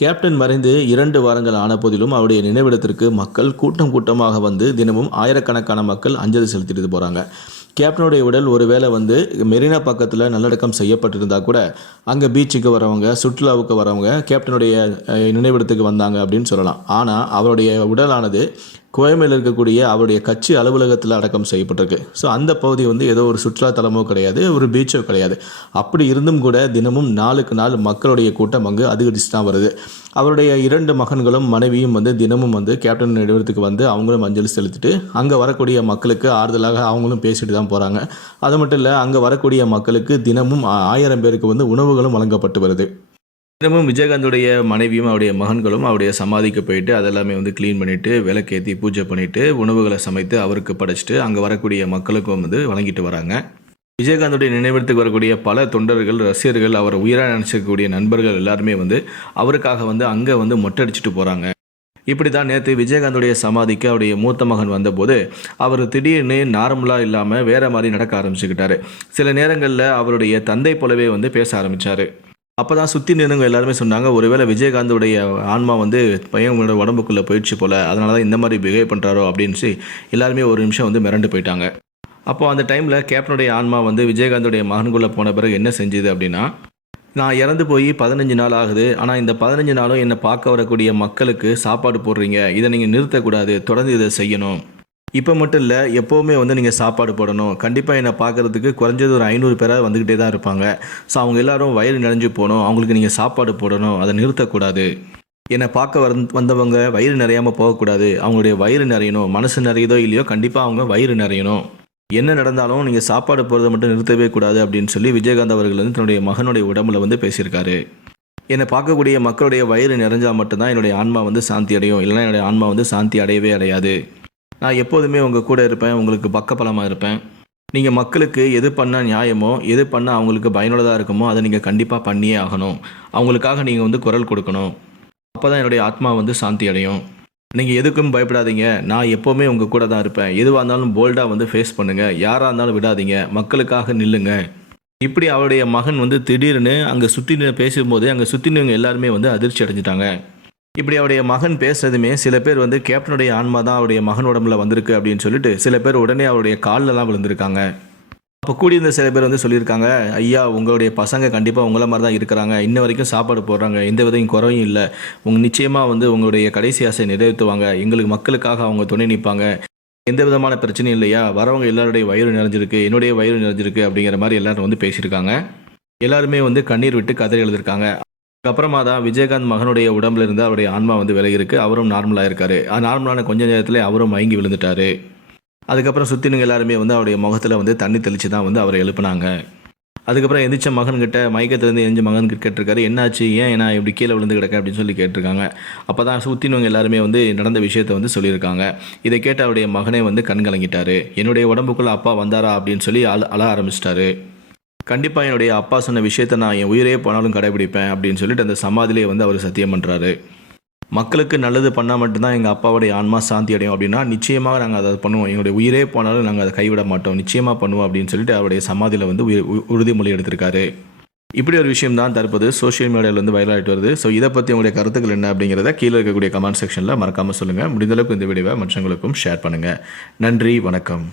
Captain மறைந்து இரண்டு வாரங்கள் ஆன போதிலும் அவருடைய நினைவிடத்திற்கு மக்கள் கூட்டம் கூட்டமாக வந்து தினமும் ஆயிரக்கணக்கான மக்கள் அஞ்சலி செலுத்திட்டு போகிறாங்க கேப்டனுடைய உடல் ஒருவேளை வந்து மெரினா பக்கத்தில் நல்லடக்கம் செய்யப்பட்டிருந்தா கூட அங்கே பீச்சுக்கு வரவங்க சுற்றுலாவுக்கு வரவங்க கேப்டனுடைய நினைவிடத்துக்கு வந்தாங்க அப்படின்னு சொல்லலாம். ஆனால் அவருடைய உடலானது கோயமையில் இருக்கக்கூடிய அவருடைய கட்சி அலுவலகத்தில் அடக்கம் செய்யப்பட்டிருக்கு. ஸோ அந்த பகுதி வந்து ஏதோ ஒரு சுற்றுலாத்தலமோ கிடையாது ஒரு பீச்சோ கிடையாது. அப்படி இருந்தும் கூட தினமும் நாளுக்கு நாள் மக்களுடைய கூட்டம் அங்கு அதிகரிச்சு தான் வருது. அவருடைய இரண்டு மகன்களும் மனைவியும் வந்து தினமும் வந்து கேப்டன் நிறுவனத்துக்கு வந்து அவங்களும் அஞ்சலி செலுத்திட்டு அங்கே வரக்கூடிய மக்களுக்கு ஆறுதலாக அவங்களும் பேசிட்டு தான் போகிறாங்க அது மட்டும் இல்லை அங்கே வரக்கூடிய மக்களுக்கு தினமும் ஆயிரம் பேருக்கு வந்து உணவுகளும் வழங்கப்பட்டு வருது. தினமும் விஜயகாந்துடைய மனைவியும் அவருடைய மகன்களும் அவருடைய சமாதிக்கு போயிட்டு அதெல்லாமே வந்து க்ளீன் பண்ணிவிட்டு விளக்கேற்றி பூஜை பண்ணிவிட்டு உணவுகளை சமைத்து அவருக்கு படைச்சிட்டு அங்கே வரக்கூடிய மக்களுக்கும் வந்து வழங்கிட்டு வராங்க. விஜயகாந்துடைய நினைவிடத்துக்கு வரக்கூடிய பல தொண்டர்கள் ரசிகர்கள் அவர் உயிராக நினச்சிருக்கக்கூடிய நண்பர்கள் எல்லாருமே வந்து அவருக்காக வந்து அங்கே வந்து மொட்டை அடிச்சுட்டு போகிறாங்க இப்படி தான் நேற்று விஜயகாந்துடைய சமாதிக்கு அவருடைய மூத்த மகன் வந்தபோது அவர் திடீர்னு நார்மலாக இல்லாமல் வேற மாதிரி நடக்க ஆரம்பிச்சுக்கிட்டாரு. சில நேரங்களில் அவருடைய தந்தை போலவே வந்து பேச ஆரம்பித்தார் அப்போ தான் சுற்றி நின்றவங்க எல்லாருமே சொன்னாங்க. ஒருவேளை விஜயகாந்தோடைய ஆன்மா வந்து பையன் உங்களோட உடம்புக்குள்ளே போயிடுச்சு போல் அதனால தான் இந்த மாதிரி பிஹேவ் பண்ணுறாரோ அப்படின்னு எல்லாருமே ஒரு நிமிஷம் வந்து மிரண்டு போயிட்டாங்க. அப்போ அந்த டைமில் கேப்டனுடைய ஆன்மா வந்து விஜயகாந்துடைய மகன்குள்ளே போன பிறகு என்ன செஞ்சுது அப்படின்னா நான் இறந்து போய் பதினஞ்சு நாள் ஆகுது. ஆனால் இந்த பதினஞ்சு நாளும் என்னை பார்க்க வரக்கூடிய மக்களுக்கு சாப்பாடு போடுறீங்க. இதை நீங்கள் நிறுத்தக்கூடாது. தொடர்ந்து இதை செய்யணும். இப்போ மட்டும் இல்லை எப்போவுமே வந்து நீங்கள் சாப்பாடு போடணும். கண்டிப்பாக என்னை பார்க்குறதுக்கு குறைஞ்சது ஒரு ஐநூறு பேராக வந்துக்கிட்டே தான் இருப்பாங்க. ஸோ அவங்க எல்லாரும் வயிறு நிறைஞ்சு போகணும். அவங்களுக்கு நீங்கள் சாப்பாடு போடணும். அதை நிறுத்தக்கூடாது. என்னை பார்க்க வந் வந்தவங்க வயிறு நிறையாமல் போகக்கூடாது. அவங்களுடைய வயிறு நிறையணும். மனசு நிறையுதோ இல்லையோ கண்டிப்பாக அவங்க வயிறு நிறையணும். என்ன நடந்தாலும் நீங்கள் சாப்பாடு போகிறத மட்டும் நிறுத்தவே கூடாது அப்படின்னு சொல்லி விஜயகாந்த் அவர்கள் வந்து தன்னுடைய மகனுடைய உடம்புல வந்து பேசியிருக்காரு. என்னை பார்க்கக்கூடிய மக்களுடைய வயிறு நிறைஞ்சால் மட்டும்தான் என்னுடைய ஆன்மா வந்து சாந்தி அடையும். இல்லைன்னா என்னுடைய ஆன்மா வந்து சாந்தி அடையவே அடையாது. நான் எப்போதுமே உங்கள் கூட இருப்பேன் உங்களுக்கு பக்கபலமாக இருப்பேன். நீங்கள் மக்களுக்கு எது பண்ணால் நியாயமோ எது பண்ணால் அவங்களுக்கு பயனுள்ளதாக இருக்குமோ அதை நீங்கள் கண்டிப்பாக பண்ணியே ஆகணும். அவங்களுக்காக நீங்கள் வந்து குரல் கொடுக்கணும். அப்போ தான் என்னுடைய ஆத்மா வந்து சாந்தி அடையும். நீங்கள் எதுக்கும் பயப்படாதீங்க. நான் எப்போவுமே உங்கள் கூட தான் இருப்பேன். எதுவாக இருந்தாலும் போல்டாக வந்து ஃபேஸ் பண்ணுங்கள் யாராக இருந்தாலும் விடாதீங்க. மக்களுக்காக நில்லுங்க. இப்படி அவருடைய மகன் வந்து திடீர்னு அங்கே சுற்றி நின்று பேசும்போது அங்கே சுற்றினவங்க எல்லாருமே வந்து அதிர்ச்சி அடைஞ்சிட்டாங்க. இப்படி அவருடைய மகன் பேசுறதுமே சில பேர் வந்து கேப்டனுடைய ஆன்மா தான் அவருடைய மகன் உடம்புல வந்திருக்கு அப்படின்னு சொல்லிட்டு சில பேர் உடனே அவருடைய கால்லலாம் விழுந்திருக்காங்க. அப்போ கூடியிருந்த சில பேர் வந்து சொல்லியிருக்காங்க ஐயா உங்களுடைய பசங்க கண்டிப்பாக உங்களை மாதிரி தான் இருக்கிறாங்க. இன்ன வரைக்கும் சாப்பாடு போடுறாங்க. எந்த விதையும் குறையும் இல்லை. உங்கள் நிச்சயமாக வந்து உங்களுடைய கடைசி ஆசை நிறைவேற்றுவாங்க. எங்களுக்கு மக்களுக்காக அவங்க துணை நிற்பாங்க. எந்த விதமான பிரச்சனையும் இல்லையா? வரவங்க எல்லாருடைய வயிறு நிறைஞ்சிருக்கு. என்னுடைய வயிறு நிறைஞ்சிருக்கு. அப்படிங்கிற மாதிரி எல்லாரும் வந்து பேசியிருக்காங்க. எல்லாருமே வந்து கண்ணீர் விட்டு கதறி எழுதிருக்காங்க அதுக்கப்புறமா தான் விஜயகாந்த் மகனுடைய உடம்புல இருந்து அவருடைய ஆன்மா வந்து விலகிருக்கு அவரும் நார்மலாக இருக்காரு. நார்மலான கொஞ்ச நேரத்தில் அவரும் மயங்கி விழுந்துட்டாரு. அதுக்கப்புறம் சுற்றினுங்க எல்லாருமே வந்து அவருடைய முகத்தில் வந்து தண்ணி தெளித்து தான் வந்து அவரை எழுப்புனாங்க. அதுக்கப்புறம் எந்திரிச்ச மகன்கிட்ட மயக்கத்திலேருந்து எந்த மகன் கேட்டிருக்காரு. என்னாச்சு? ஏன் நான் இப்படி கீழே விழுந்து கிடக்க? அப்படின்னு சொல்லி கேட்டிருக்காங்க. அப்போ தான் சுற்றினவங்க எல்லாருமே வந்து நடந்த விஷயத்தை வந்து சொல்லியிருக்காங்க. இதை கேட்டு அவருடைய மகனே வந்து கண் கலங்கிட்டாரு. என்னுடைய உடம்புக்குள்ளே அப்பா வந்தாரா? அப்படின்னு சொல்லி அழ அழ ஆரம்பிச்சிட்டாரு. கண்டிப்பாக என்னுடைய அப்பா சொன்ன விஷயத்தை நான் என் உயிரே போனாலும் கடைபிடிப்பேன் அப்படின்னு சொல்லிட்டு அந்த சமாதியிலே வந்து அவர் சத்தியம் பண்ணுறாரு மக்களுக்கு நல்லது பண்ணால் மட்டும்தான் எங்கள் அப்பாவுடைய ஆன்மா சாந்தி அடையும் அப்படின்னா நிச்சயமாக நாங்கள் அதை பண்ணுவோம். எங்களுடைய உயிரே போனாலும் நாங்கள் அதை கைவிட மாட்டோம். நிச்சயமாக பண்ணுவோம் அப்படின்னு சொல்லிட்டு அவருடைய சமாதியில் வந்து உ- உறுதிமொழி எடுத்திருக்காரு. இப்படி ஒரு விஷயம் தான் தற்போது சோஷியல் மீடியாவில் வந்து வைரலாகிட்டு வருது. ஸோ இதை பற்றி உங்களுடைய கருத்துக்கள் என்ன அப்படிங்கிறத கீழே இருக்கக்கூடிய கமெண்ட் செக்ஷனில் மறக்காமல் சொல்லுங்கள் முடிந்தளவுக்கு இந்த வீடியோவை மற்றவங்களுக்கும் ஷேர் பண்ணுங்கள் நன்றி வணக்கம்.